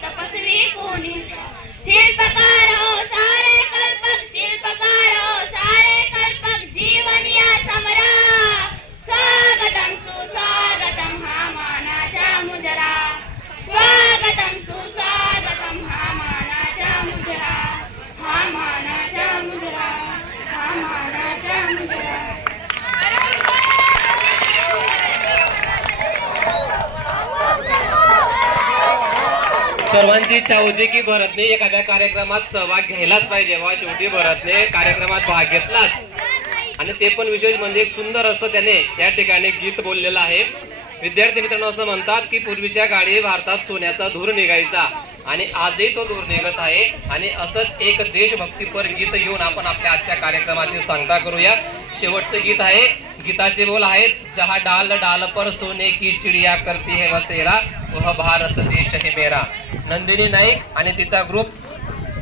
तपस्वी कोणी सर्वांची इच्छा होती की भरतने एखाद्या कार्यक्रमात सहभाग घ्यायलाच पाहिजे. वा शेवटी भरतने कार्यक्रमात भाग घेतलाच. आणि ते पण विशेष म्हणजे एक सुंदर असं त्याने या ठिकाणी गीत बोललेलं आहे. विद्यार्थी मित्रांनो असं म्हणतात की पूर्वीच्या काळी भारतात सोन्याचा धूर निघायचा आणि आजही तो धूर निघत आहे. आणि असंच एक देशभक्तीपर गीत घेऊन आपण आपल्या आजच्या कार्यक्रमाची सांगता करूया. शेवटचं गीत आहे. गीताचे बोल आहेत. जहा डाल डाल पर सोने की चिडिया करती है वसेरा. वह भारत देश है मेरा. नंदिनी नाईक आणि तिचा ग्रुप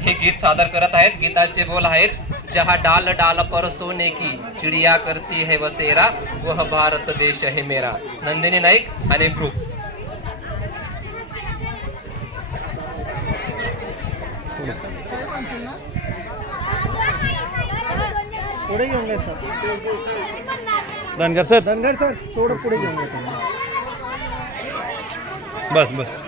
हे गीत सादर करत आहेत. गीताचे बोल आहेत. जहा डाल डाल पर सोने की चिडिया करती है वसेरा. वह भारत देश है मेरा. नंदिनी नाईक आणि ग्रुप पुढे घेऊन घ्या sir. Dhangar sir? Dhangar sir थोडं पुढे घेऊन घ्या तुम्ही. बस बस.